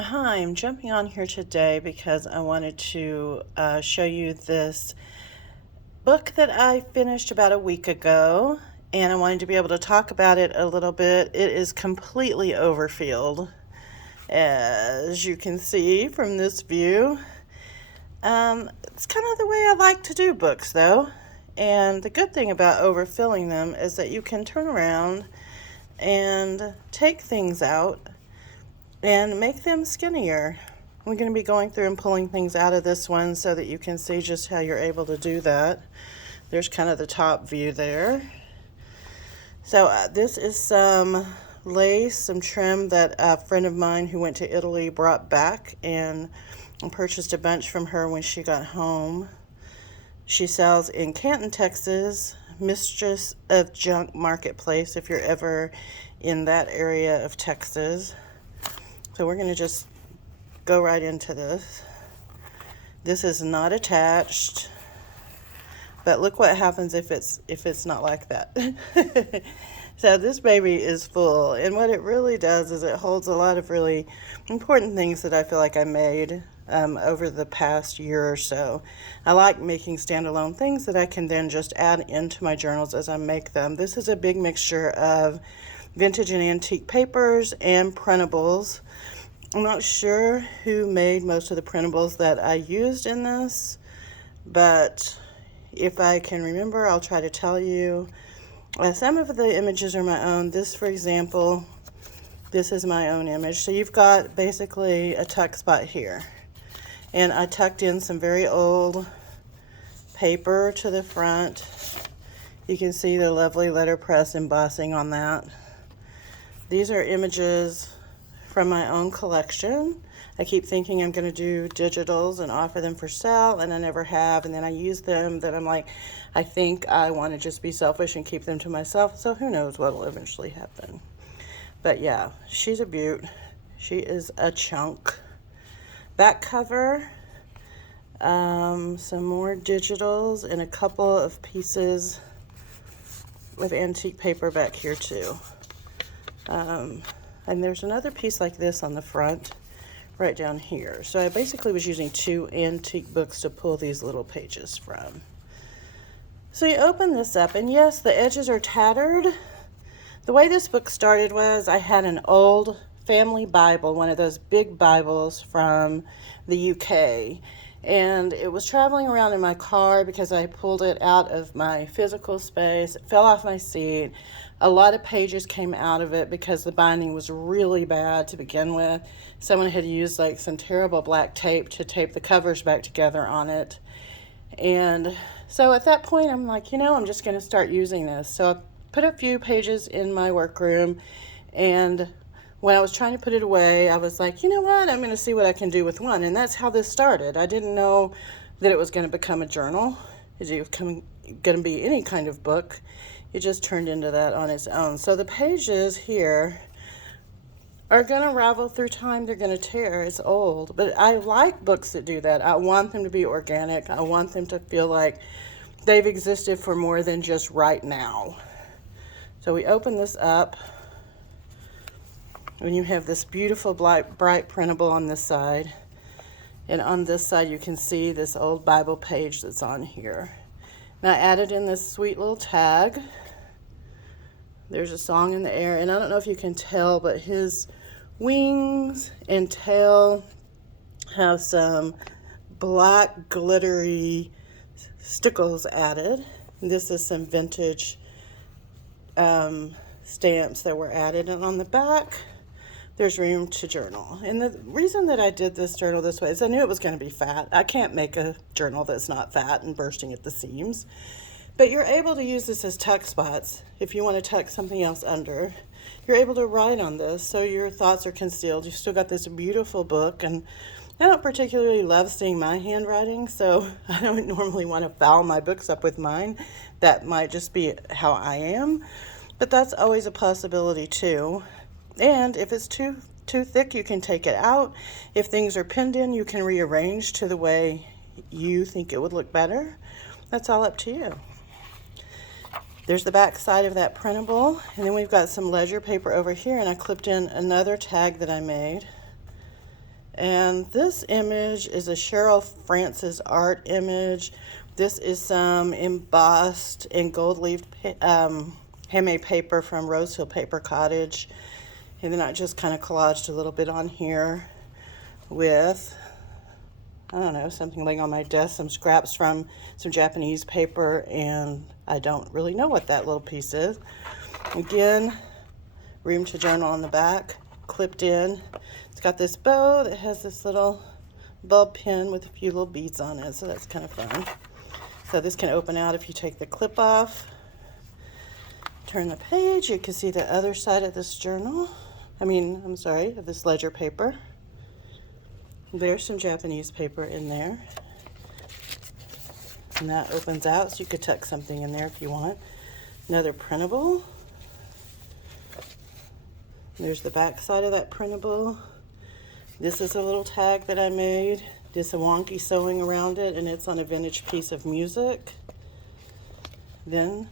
Hi, I'm jumping on here today because I wanted to show you this book that I finished about a week ago, and I wanted to be able to talk about it a little bit. It is completely overfilled, as you can see from this view. It's kind of the way I like to do books, though. And the good thing about overfilling them is that you can turn around and take things out and make them skinnier. We're going to be going through and pulling things out of this one so that you can see just how you're able to do that. There's kind of the top view there. So this is some lace, some trim that a friend of mine who went to Italy brought back, and I purchased a bunch from her when she got home. She sells in Canton, Texas, Mistress of Junk Marketplace, if you're ever in that area of Texas. So we're going to just go right into this. This is not attached, but look what happens if it's not like that. So this baby is full, and what it really does is it holds a lot of really important things that I feel like I made over the past year or so. I like making standalone things that I can then just add into my journals as I make them. This is a big mixture of vintage and antique papers and printables. I'm not sure who made most of the printables that I used in this, but if I can remember, I'll try to tell you. Some of the images are my own. This, for example, this is my own image. So you've got basically a tuck spot here. And I tucked in some very old paper to the front. You can see the lovely letterpress embossing on that. These are images from my own collection. I keep thinking I'm going to do digitals and offer them for sale, and I never have, and then I use them that I'm like, I think I want to just be selfish and keep them to myself, so who knows what will eventually happen. But yeah, she's a beaut. She is a chunk. Back cover, some more digitals and a couple of pieces of antique paper back here too. And there's another piece like this on the front, right down here. So I basically was using two antique books to pull these little pages from. So you open this up, and yes, the edges are tattered. The way this book started was I had an old family Bible, one of those big Bibles from the UK, and it was traveling around in my car because I pulled it out of my physical space. It fell off my seat. A lot of pages came out of it because the binding was really bad to begin with. Someone had used like some terrible black tape to tape the covers back together on it. And so at that point, I'm like, I'm just going to start using this. So I put a few pages in my workroom, and when I was trying to put it away, I was like, you know what, I'm going to see what I can do with one. And that's how this started. I didn't know that it was going to become a journal. It was going to be any kind of book. It just turned into that on its own. So the pages here are going to ravel through time. They're going to tear. It's old. But I like books that do that. I want them to be organic. I want them to feel like they've existed for more than just right now. So we open this up, and you have this beautiful bright printable on this side. And on this side, you can see this old Bible page that's on here. Now, I added in this sweet little tag. There's a song in the air, and I don't know if you can tell, but his wings and tail have some black glittery stickles added. This is some vintage stamps that were added, and on the back there's room to journal. And the reason that I did this journal this way is I knew it was going to be fat. I can't make a journal that's not fat and bursting at the seams. But you're able to use this as tuck spots if you want to tuck something else under. You're able to write on this so your thoughts are concealed. You've still got this beautiful book, and I don't particularly love seeing my handwriting, so I don't normally want to foul my books up with mine. That might just be how I am, but that's always a possibility too. And if it's too thick, you can take it out. If things are pinned in, you can rearrange to the way you think it would look better. That's all up to you. There's the back side of that printable, and then we've got some ledger paper over here, and I clipped in another tag that I made. And this image is a Cheryl Francis art image. This is some embossed and gold-leafed handmade paper from Rose Hill Paper Cottage. And then I just kind of collaged a little bit on here with, I don't know, something laying on my desk, some scraps from some Japanese paper, and I don't really know what that little piece is. Again, room to journal on the back, clipped in. It's got this bow that has this little bulb pin with a few little beads on it, so that's kind of fun. So this can open out if you take the clip off. Turn the page, you can see the other side of this journal. Of this ledger paper. There's some Japanese paper in there. And that opens out, so you could tuck something in there if you want. Another printable. There's the back side of that printable. This is a little tag that I made. Did some wonky sewing around it, and it's on a vintage piece of music. Then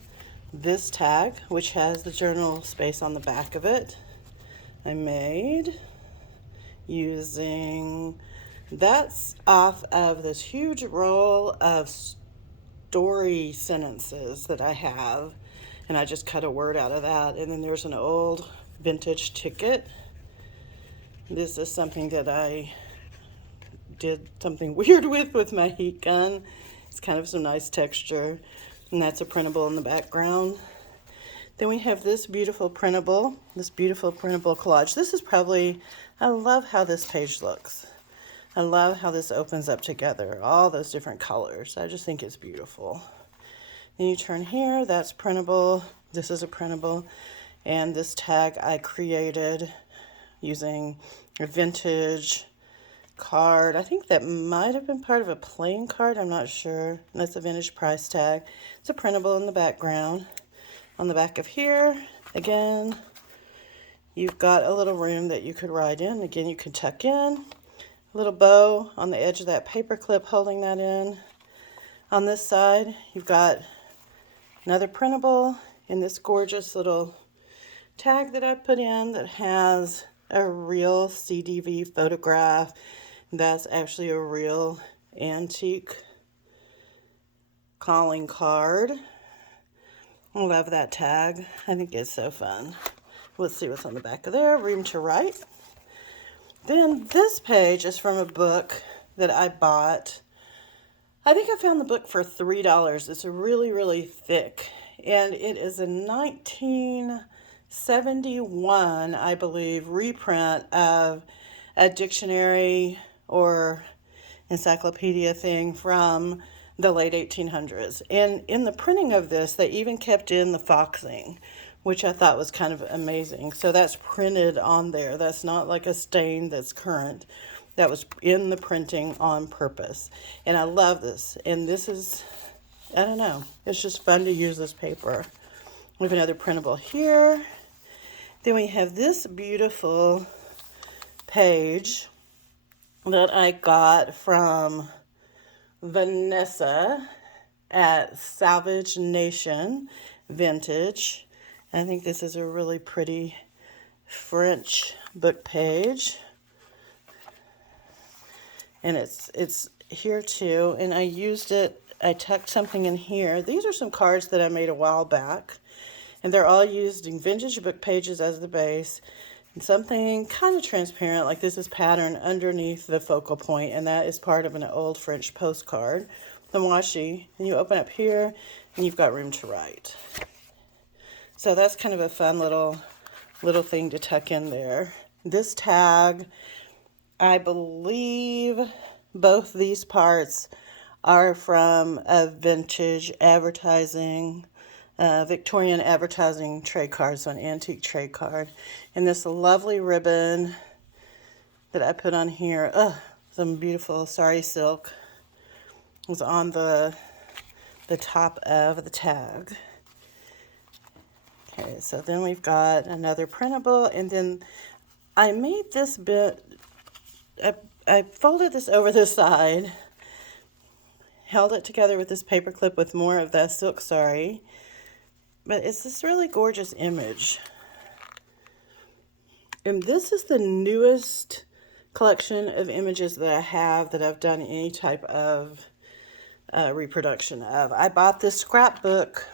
this tag, which has the journal space on the back of it, I made using, that's off of this huge roll of story sentences that I have, and I just cut a word out of that. And then there's an old vintage ticket. This is something that I did something weird with my heat gun. It's kind of some nice texture, and that's a printable in the background. Then we have this beautiful printable collage. This is probably, I love how this page looks. I love how this opens up together, all those different colors. I just think it's beautiful. Then you turn here, that's printable. This is a printable. And this tag I created using a vintage card. I think that might have been part of a playing card, I'm not sure. And that's a vintage price tag. It's a printable in the background. On the back of here, again, you've got a little room that you could write in. Again, you can tuck in. A little bow on the edge of that paper clip holding that in. On this side, you've got another printable in this gorgeous little tag that I put in that has a real CDV photograph. That's actually a real antique calling card. I love that tag. I think it's so fun. Let's see what's on the back of there. Room to write. Then this page is from a book that I bought. I think I found the book for $3. It's really, really thick. And it is a 1971, I believe, reprint of a dictionary or encyclopedia thing from the late 1800s. And in the printing of this, they even kept in the foxing, which I thought was kind of amazing. So that's printed on there. That's not like a stain that's current. That was in the printing on purpose. And I love this. And this is, I don't know, it's just fun to use this paper. We have another printable here. Then we have this beautiful page that I got from Vanessa at Salvage Nation Vintage. I think this is a really pretty French book page. And it's here too, and I used it, I tucked something in here. These are some cards that I made a while back, and they're all using vintage book pages as the base, and something kind of transparent, like this is pattern underneath the focal point, and that is part of an old French postcard, the washi. And you open up here, and you've got room to write. So that's kind of a fun little thing to tuck in there. This tag, I believe both these parts are from a vintage advertising, Victorian advertising trade card, so an antique trade card. And this lovely ribbon that I put on here, some beautiful sari silk, was on the top of the tag. Okay, so then we've got another printable, and then I made this bit, I folded this over the side, held it together with this paper clip with more of that silk sari, but it's this really gorgeous image. And this is the newest collection of images that I have that I've done any type of reproduction of. I bought this scrapbook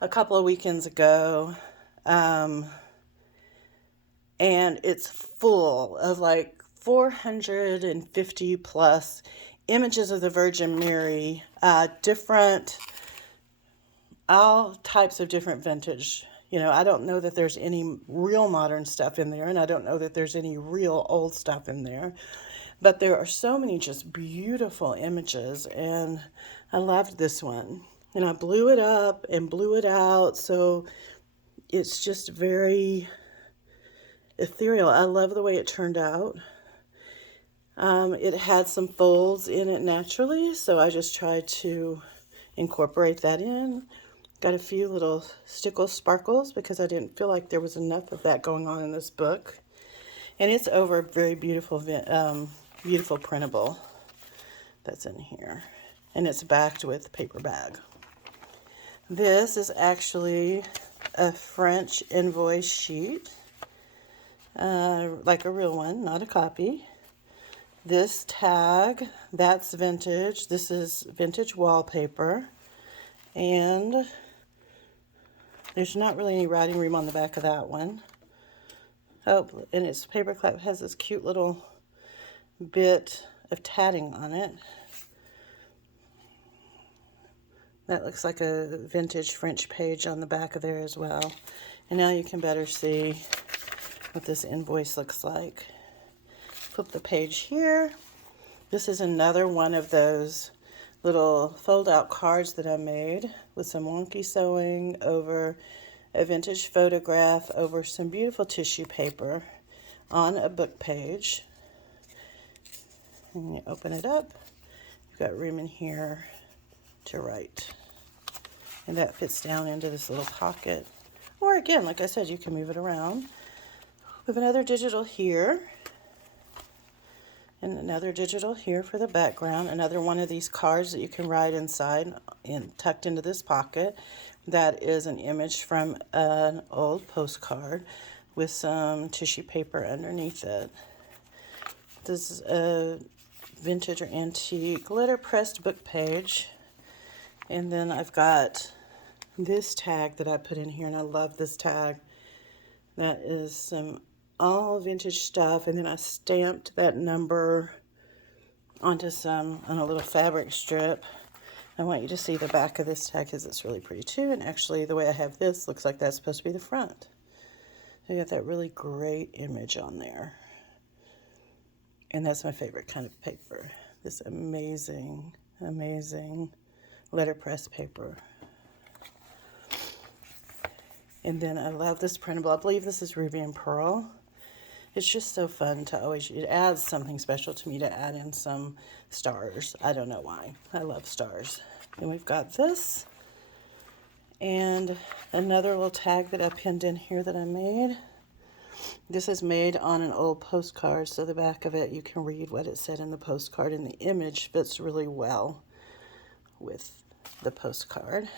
a couple of weekends ago, and it's full of like 450 plus images of the Virgin Mary, all types of different vintage. I don't know that there's any real modern stuff in there, and I don't know that there's any real old stuff in there, but there are so many just beautiful images, and I loved this one. And I blew it up and blew it out, so it's just very ethereal. I love the way it turned out. It had some folds in it naturally, so I just tried to incorporate that in. Got a few little stickle sparkles because I didn't feel like there was enough of that going on in this book. And it's over a very beautiful, beautiful printable that's in here. And it's backed with paper bag. This is actually a French invoice sheet, like a real one, not a copy. This tag, that's vintage. This is vintage wallpaper. And there's not really any writing room on the back of that one. Oh, and its paper clip has this cute little bit of tatting on it. That looks like a vintage French page on the back of there as well. And now you can better see what this invoice looks like. Flip the page here. This is another one of those little fold-out cards that I made with some wonky sewing over a vintage photograph over some beautiful tissue paper on a book page. And you open it up, you've got room in here to write. And that fits down into this little pocket. Or again, like I said, you can move it around. We have another digital here. And another digital here for the background. Another one of these cards that you can write inside and tucked into this pocket. That is an image from an old postcard with some tissue paper underneath it. This is a vintage or antique letterpressed book page. And then I've got this tag that I put in here, and I love this tag. That is some all vintage stuff, and then I stamped that number onto on a little fabric strip. I want you to see the back of this tag because it's really pretty too, and actually the way I have this looks like that's supposed to be the front. So you got that really great image on there, and that's my favorite kind of paper, this amazing letterpress paper. And then I love this printable. I believe this is Ruby and Pearl. It's just so fun to always, it adds something special to me to add in some stars. I don't know why. I love stars. And we've got this. And another little tag that I pinned in here that I made. This is made on an old postcard, so the back of it, you can read what it said in the postcard, and the image fits really well with the postcard.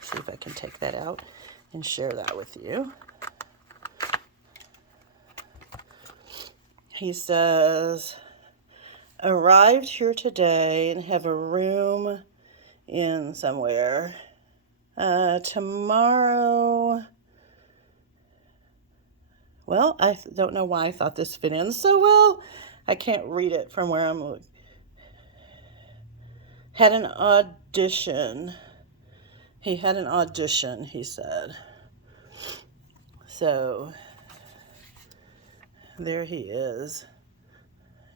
See if I can take that out and share that with you. He says, arrived here today and have a room in somewhere. Tomorrow, well, I don't know why I thought this fit in so well. I can't read it from where I'm looking. Had an audition. He had an audition, he said. So there he is,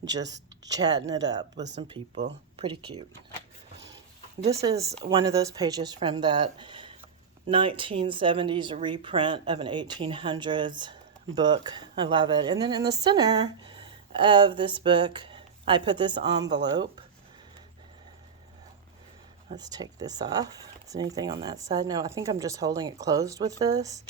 just chatting it up with some people. Pretty cute. This is one of those pages from that 1970s reprint of an 1800s book. I love it. And then in the center of this book, I put this envelope. Let's take this off. Is there anything on that side? No, I think I'm just holding it closed with this.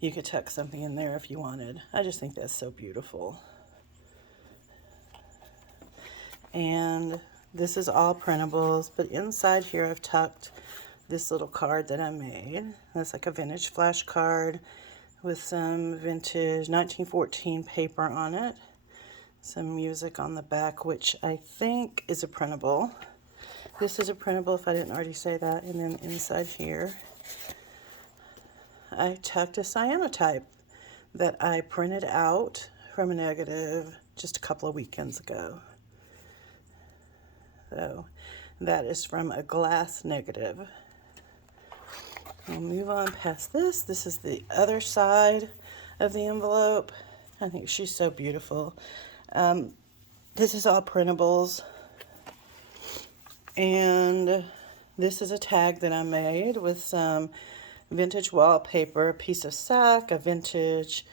You could tuck something in there if you wanted. I just think that's so beautiful. And this is all printables, but inside here I've tucked this little card that I made. That's like a vintage flash card with some vintage 1914 paper on it. Some music on the back, which I think is a printable. This is a printable, if I didn't already say that. And then inside here, I tucked a cyanotype that I printed out from a negative just a couple of weekends ago. So that is from a glass negative. We'll move on past this. This is the other side of the envelope. I think she's so beautiful. This is all printables. And this is a tag that I made with some vintage wallpaper, a piece of sack, a vintage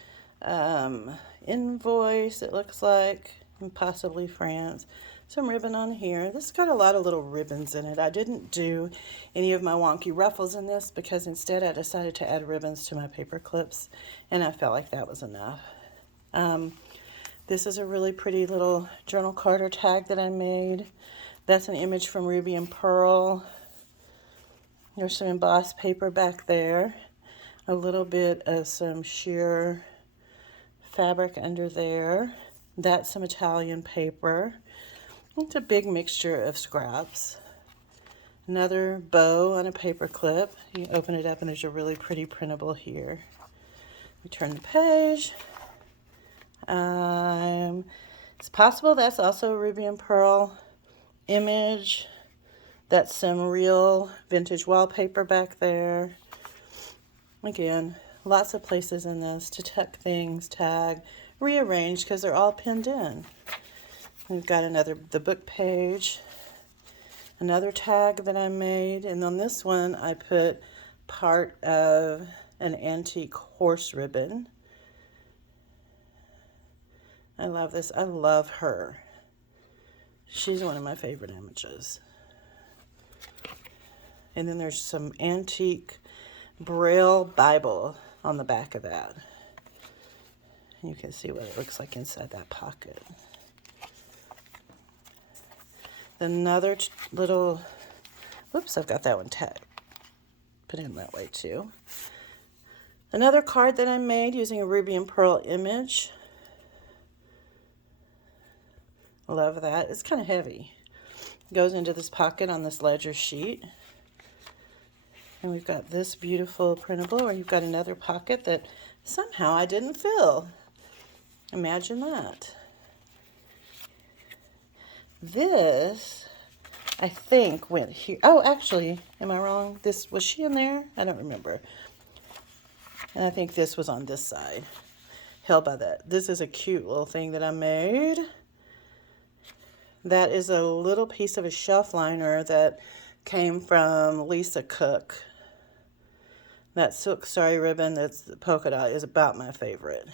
invoice, it looks like, and possibly France. Some ribbon on here. This has got a lot of little ribbons in it. I didn't do any of my wonky ruffles in this because instead I decided to add ribbons to my paper clips, and I felt like that was enough. This is a really pretty little journal card or tag that I made. That's an image from Ruby and Pearl. There's some embossed paper back there. A little bit of some sheer fabric under there. That's some Italian paper. It's a big mixture of scraps. Another bow on a paper clip. You open it up and there's a really pretty printable here. We turn the page. It's possible that's also a Ruby and Pearl image. That's some real vintage wallpaper back there. Again, lots of places in this to tuck things, tag, rearrange because they're all pinned in. We've got the book page, another tag that I made, and on this one I put part of an antique horse ribbon. I love this. I love her. She's one of my favorite images. And then there's some antique Braille Bible on the back of that. You can see what it looks like inside that pocket. Another little, whoops, I've got that one tagged. Put in that way too. Another card that I made using a Ruby and Pearl image. Love that. It's kind of heavy. It goes into this pocket on this ledger sheet. And we've got this beautiful printable where you've got another pocket that somehow I didn't fill. Imagine that. This, I think, went here. Oh, actually, am I wrong? Was she in there? I don't remember. And I think this was on this side. Held by that. This is a cute little thing that I made. That is a little piece of a shelf liner that came from Lisa Cook. That silk sari ribbon that's the polka dot is about my favorite.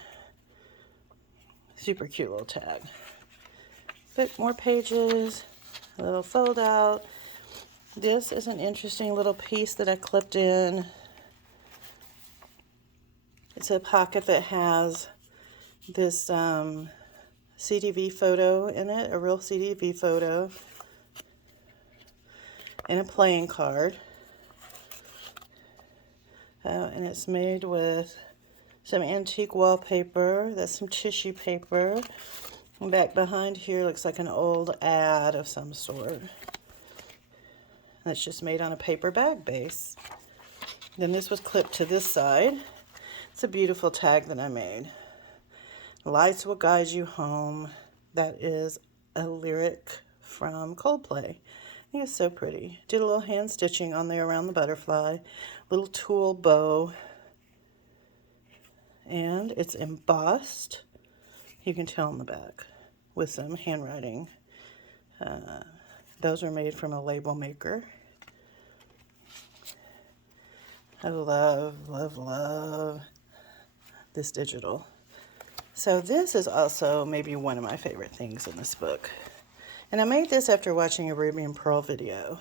Super cute little tag. But more pages, a little fold out. This is an interesting little piece that I clipped in. It's a pocket that has this CDV photo in it, a real CDV photo, and a playing card. And it's made with some antique wallpaper. That's some tissue paper. And back behind here looks like an old ad of some sort. That's just made on a paper bag base. Then this was clipped to this side. It's a beautiful tag that I made. Lights will guide you home. That is a lyric from Coldplay. I think it's so pretty. Did a little hand stitching on there around the butterfly. Little tulle bow. And it's embossed. You can tell on the back with some handwriting. Those are made from a label maker. I love, love, love this digital. So this is also maybe one of my favorite things in this book. And I made this after watching a Ruby and Pearl video.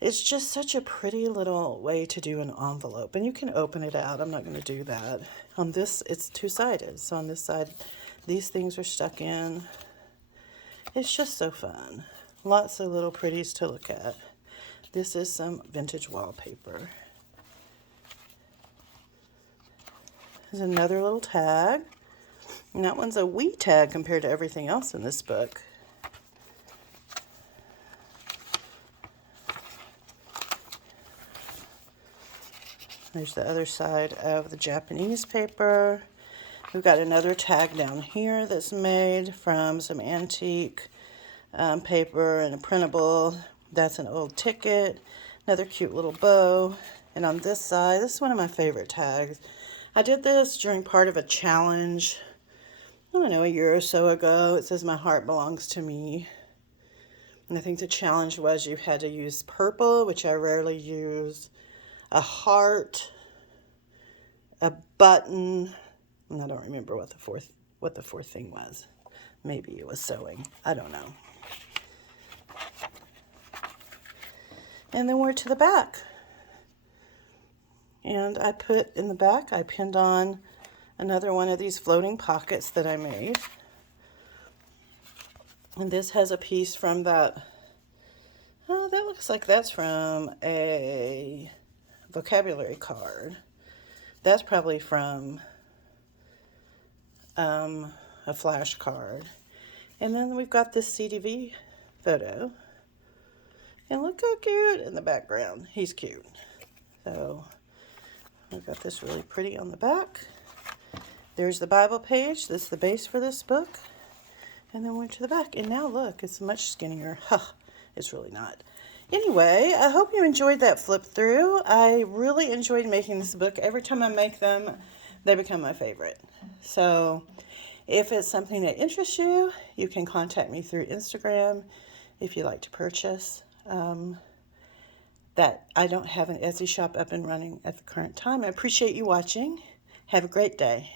It's just such a pretty little way to do an envelope. And you can open it out. I'm not going to do that. On this, it's two-sided. So on this side, these things are stuck in. It's just so fun. Lots of little pretties to look at. This is some vintage wallpaper. There's another little tag. And that one's a wee tag compared to everything else in this book. There's the other side of the Japanese paper. We've got another tag down here that's made from some antique paper and a printable. That's an old ticket. Another cute little bow. And on this side, this is one of my favorite tags. I did this during part of a challenge, I don't know, a year or so ago. It says, "My heart belongs to me." And I think the challenge was you had to use purple, which I rarely use, a heart, a button, and I don't remember what the fourth thing was. Maybe it was sewing. I don't know. And then we're to the back. And I put in the back, I pinned on another one of these floating pockets that I made. And this has a piece from that, oh, that looks like that's from a vocabulary card. That's probably from a flashcard. And then we've got this CDV photo. And look how cute in the background. He's cute. So I've got this really pretty on the back. There's the Bible page. This is the base for this book. And then we're to the back. And now look, it's much skinnier. Huh, it's really not. Anyway, I hope you enjoyed that flip through. I really enjoyed making this book. Every time I make them, they become my favorite. So if it's something that interests you, you can contact me through Instagram if you'd like to purchase. That I don't have an Etsy shop up and running at the current time. I appreciate you watching. Have a great day.